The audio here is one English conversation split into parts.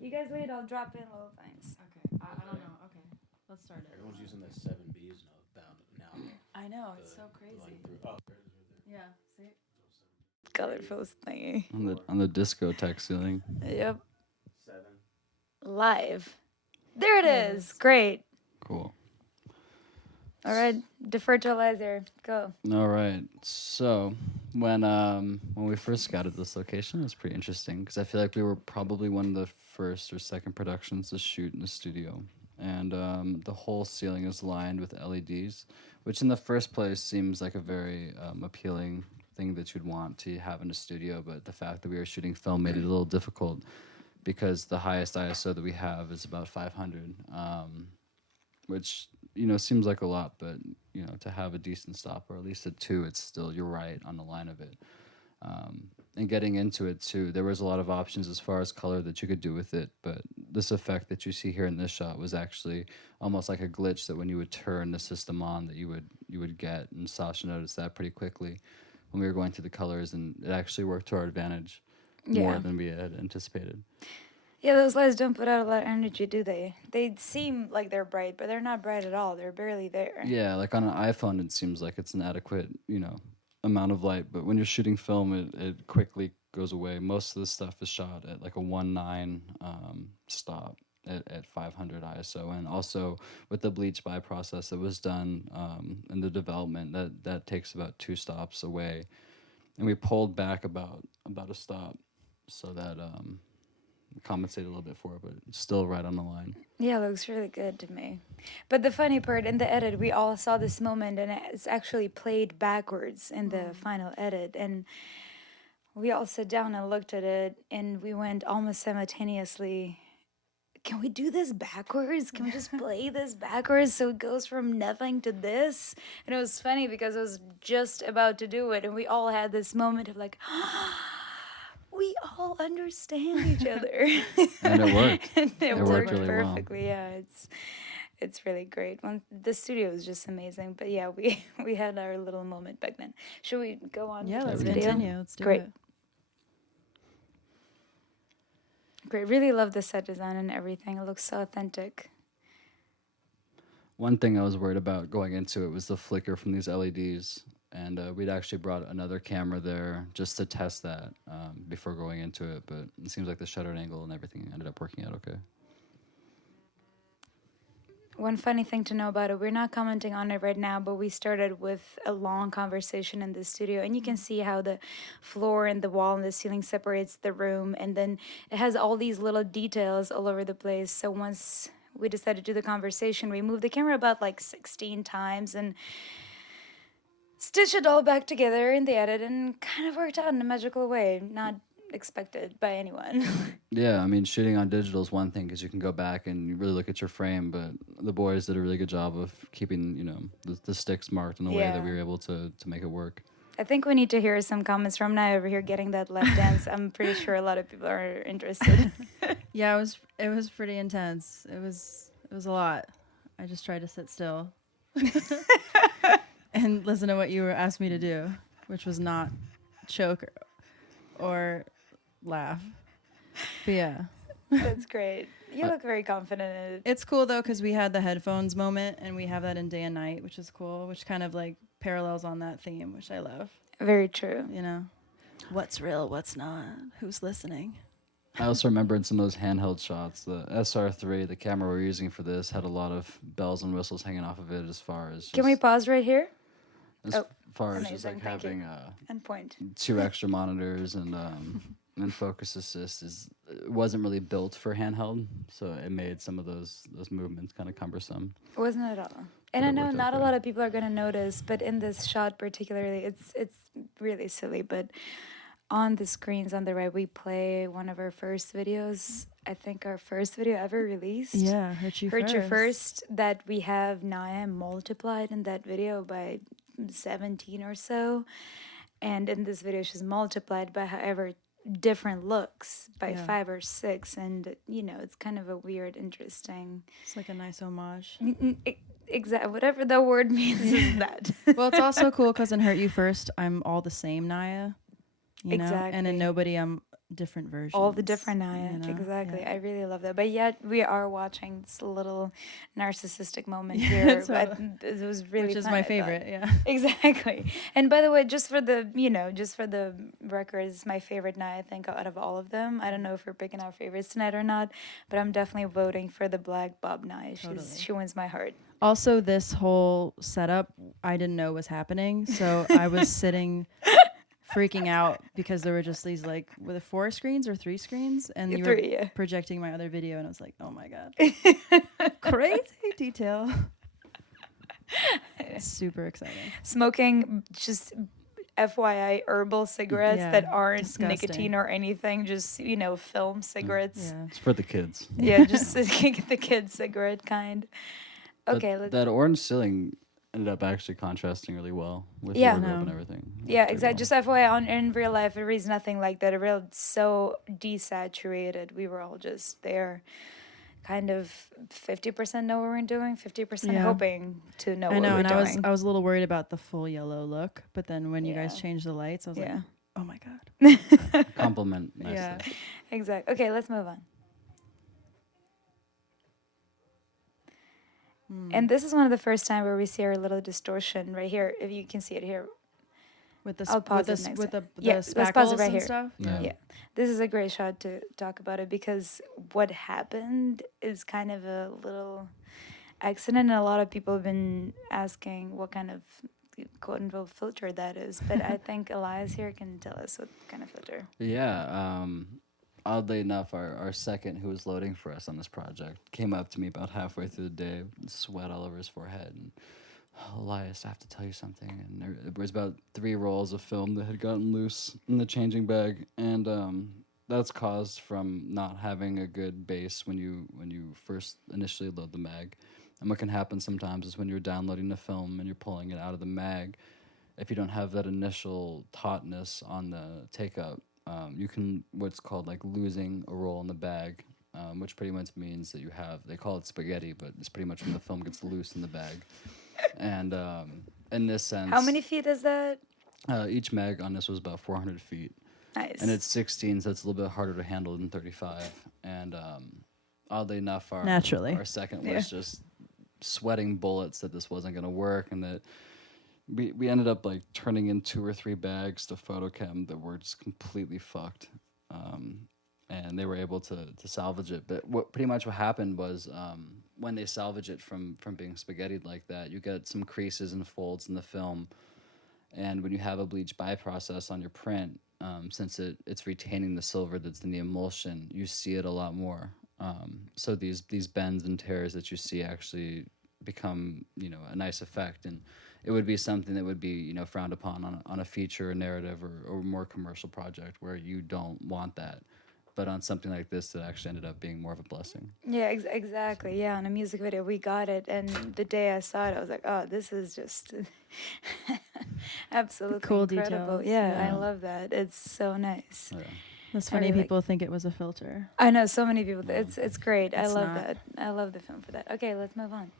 You guys wait, I'll drop in little things. Okay. I don't know. Okay. Let's start it. Everyone's using the 7Bs now. I know. It's so crazy. Yeah. See? Colorful thingy. On the discotheque ceiling. Yep. 7. Live. There it There it is. is. Great. Cool. All right. Defer to Eliza. Go. All right. So when we first scouted this location, it was pretty interesting because I feel like we were probably one of the first or second productions to shoot in the studio, and the whole ceiling is lined with LEDs, which in the first place seems like a very appealing thing that you'd want to have in a studio. But the fact that we were shooting film made it a little difficult because the highest ISO that we have is about 500. Which seems like a lot, but to have a decent stop or at least a 2, it's still, you're right on the line of it. And getting into it too, there was a lot of options as far as color that you could do with it, but this effect that you see here in this shot was actually almost like a glitch that when you would turn the system on that you would get, and Sasha noticed that pretty quickly when we were going through the colors, and it actually worked to our advantage more than we had anticipated. Yeah, those lights don't put out a lot of energy, do they? They seem like they're bright, but they're not bright at all. They're barely there. Yeah, like on an iPhone, it seems like it's an adequate, amount of light. But when you're shooting film, it quickly goes away. Most of the stuff is shot at like a 1.9 stop at 500 ISO. And also with the bleach by process that was done in the development, that takes about 2 stops away. And we pulled back about a stop so that compensate a little bit for it, but it's still right on the line. Yeah, it looks really good to me. But the funny part, in the edit, we all saw this moment, and it's actually played backwards in the final edit. And we all sat down and looked at it, and we went almost simultaneously, can we do this backwards? Can we just play this backwards so it goes from nothing to this? And it was funny because I was just about to do it, and we all had this moment of like, we all understand each other. And it worked. And it worked really well. perfectly. Yeah, it's really great. The studio is just amazing. But yeah, we had our little moment back then. Should we go on? Yeah, with let's the video? continue. Let's do Great. it. Great. Really love the set design and everything. It looks so authentic. One thing I was worried about going into it was the flicker from these LEDs. And we'd actually brought another camera there just to test that before going into it. But it seems like the shutter angle and everything ended up working out okay. One funny thing to know about it, we're not commenting on it right now, but we started with a long conversation in the studio, and you can see how the floor and the wall and the ceiling separates the room, and then it has all these little details all over the place. So once we decided to do the conversation, we moved the camera about like 16 times and stitched it all back together in the edit, and kind of worked out in a magical way, not expected by anyone. Yeah, I mean, shooting on digital is one thing because you can go back and you really look at your frame, but the boys did a really good job of keeping, the sticks marked in a way that we were able to make it work. I think we need to hear some comments from Niia over here getting that lap dance. I'm pretty sure a lot of people are interested. Yeah, it was pretty intense. It was a lot. I just tried to sit still and listen to what you were asked me to do, which was not choke or laugh. But yeah. That's great. You look very confident in it. It's cool though because we had the headphones moment and we have that in day and night, which is cool, which kind of like parallels on that theme, which I love. Very true. What's real, what's not, who's listening. I also remember in some of those handheld shots, the SR3, the camera we're using for this, had a lot of bells and whistles hanging off of it as far as Can we pause right here? as far as just amazing, like thank you. having And point. 2 extra monitors and focus assist it wasn't really built for handheld, so it made some of those movements kind of cumbersome. Wasn't it at all? And I know not a lot of people are going to notice, but in this shot particularly, it's really silly, but on the screens on the right, we play one of our first videos. I think our first video ever released. Yeah, Hurt You First, that we have Niia multiplied in that video by 17 or so. And in this video, she's multiplied by however different looks by 5 or 6. And, it's kind of a weird, interesting. It's like a nice homage. Exactly. Whatever the word means is that. Well, it's also cool because in Hurt You First, I'm all the same Niia. Exactly. And in Nobody, I'm different versions. All the different Niia. you know? Exactly. Yeah. I really love that. But yet we are watching this little narcissistic moment Yeah, here. totally. But it was really Which is fun, my I thought. favorite, yeah. Exactly. And by the way, just for the, just for the record, it's my favorite Niia, I think, out of all of them. I don't know if we're picking our favorites tonight or not, but I'm definitely voting for the Black Bob Niia. Totally. She wins my heart. Also, this whole setup, I didn't know was happening. So I was sitting freaking out because there were just these, like, were there 4 screens or 3 screens? And you were 3, yeah. projecting my other video, and I was like, oh my God. Crazy detail. Super exciting. Smoking just FYI herbal cigarettes Yeah, that aren't disgusting. nicotine or anything, just, film cigarettes. Yeah. It's for the kids. Yeah, just the kid cigarette kind. Okay, That, let's. that orange ceiling ended up actually contrasting really well with Yeah. the wardrobe No. and everything. It Yeah, worked exactly. pretty Just FYI, in real life, there is nothing like that. It real so desaturated. We were all just there, kind of 50% know what we're doing, 50% Yeah. hoping to know I what know, we're and doing. I was a little worried about the full yellow look, but then when you guys Yeah. changed the lights, I was Yeah. like, oh my God. well. Compliment nicely. Yeah. Exactly. Okay, let's move on. And this is one of the first time where we see our little distortion right here. If you can see it here. With the I'll pause with it the, next with the, time. the Yeah, let's pause it spackles right and here. stuff. Yeah. Yeah, this is a great shot to talk about it because what happened is kind of a little accident, and a lot of people have been asking what kind of quote unquote filter that is. But I think Elias here can tell us what kind of filter. Yeah. Oddly enough, our second who was loading for us on this project came up to me about halfway through the day, with sweat all over his forehead, and Elias, I have to tell you something. And there was about 3 rolls of film that had gotten loose in the changing bag, and that's caused from not having a good base when you first initially load the mag. And what can happen sometimes is when you're downloading the film and you're pulling it out of the mag, if you don't have that initial tautness on the take up, you can what's called like losing a roll in the bag, which pretty much means that they call it spaghetti, but it's pretty much when the film gets loose in the bag. And in this sense, How many feet is that? each mag on this was about 400 feet, Nice. and it's 16, so it's a little bit harder to handle than 35. And oddly enough, Naturally. our second Yeah. was just sweating bullets that this wasn't going to work, and that we ended up like turning in 2 or 3 bags to photochem that were just completely fucked, and they were able to salvage it. But pretty much what happened was when they salvage it from being spaghettied like that, you get some creases and folds in the film, and when you have a bleach by process on your print, since it's retaining the silver that's in the emulsion, you see it a lot more. So these bends and tears that you see actually become a nice effect, and it would be something that would be frowned upon on a feature, a narrative, or more commercial project where you don't want that. But on something like this, it actually ended up being more of a blessing. Yeah, exactly. Yeah, on a music video, we got it, and the day I saw it, I was like, "Oh, this is just absolutely Cool incredible." details. Yeah, I Yeah. love that. It's so nice. Yeah. That's I funny. really People think it was a filter. I know so many people. It's great. I It's love not. that. I love the film for that. Okay, let's move on.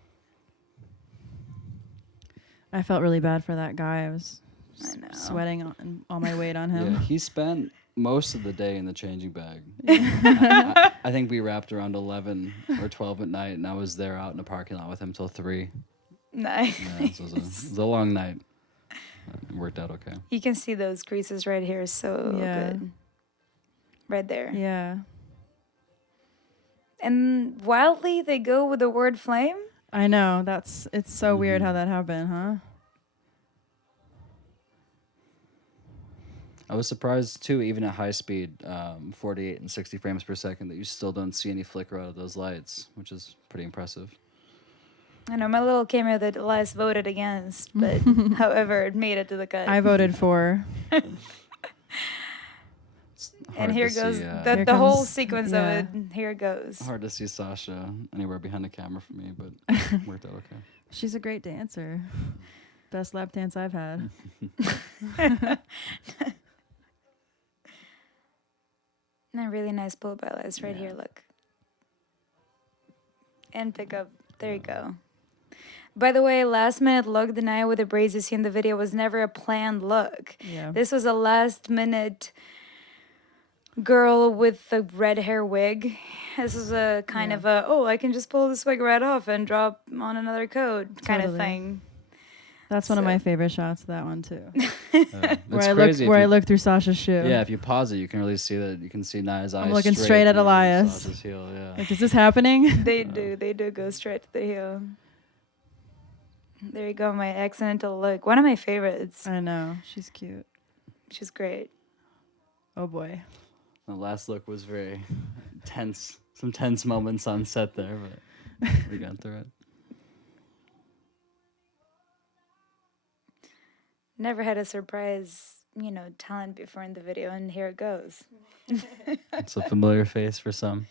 I felt really bad for that guy. I was I know. sweating on all my weight on him. Yeah, he spent most of the day in the changing bag. I think we wrapped around 11 or 12 at night, and I was there out in the parking lot with him till 3. Nice. Yeah, so it was a long night. It worked out okay. You can see those creases right here. So Yeah. good. Right there. Yeah. And wildly, they go with the word flame. I know. It's so weird how that happened, huh? I was surprised too, even at high speed, 48 and 60 frames per second, that you still don't see any flicker out of those lights, which is pretty impressive. I know my little cameo that Elias voted against, but however, it made it to the cut. I voted for. It's and hard here to goes see, the Here whole comes- sequence yeah. of it. Here it goes. hard to see Sasha anywhere behind the camera for me, but worked out okay. She's a great dancer. Best lap dance I've had. And a really nice pull by Elias right Yeah. here. Look. And pick up. There you go. By the way, last minute look, the Niia with the braids you see in the video was never a planned look. Yeah. This was a last minute girl with the red hair wig. This is a kind of a, oh, I can just pull this wig right off and drop on another coat kind of Totally. thing. That's one of So- my favorite shots. That one too. It's Where crazy. I look through Sasha's shoe. Yeah, if you pause it, you can really see that. You can see Nia's eyes. looking straight at through Elias. Sasha's heel, yeah. Like, is this happening? They do go straight to the heel. There you go, my accidental look. One of my favorites. I know. She's cute. She's great. Oh boy. The last look was very tense. Some tense moments on set there, but we got through it. Never had a surprise, talent before in the video, and here it goes. It's a familiar face for some.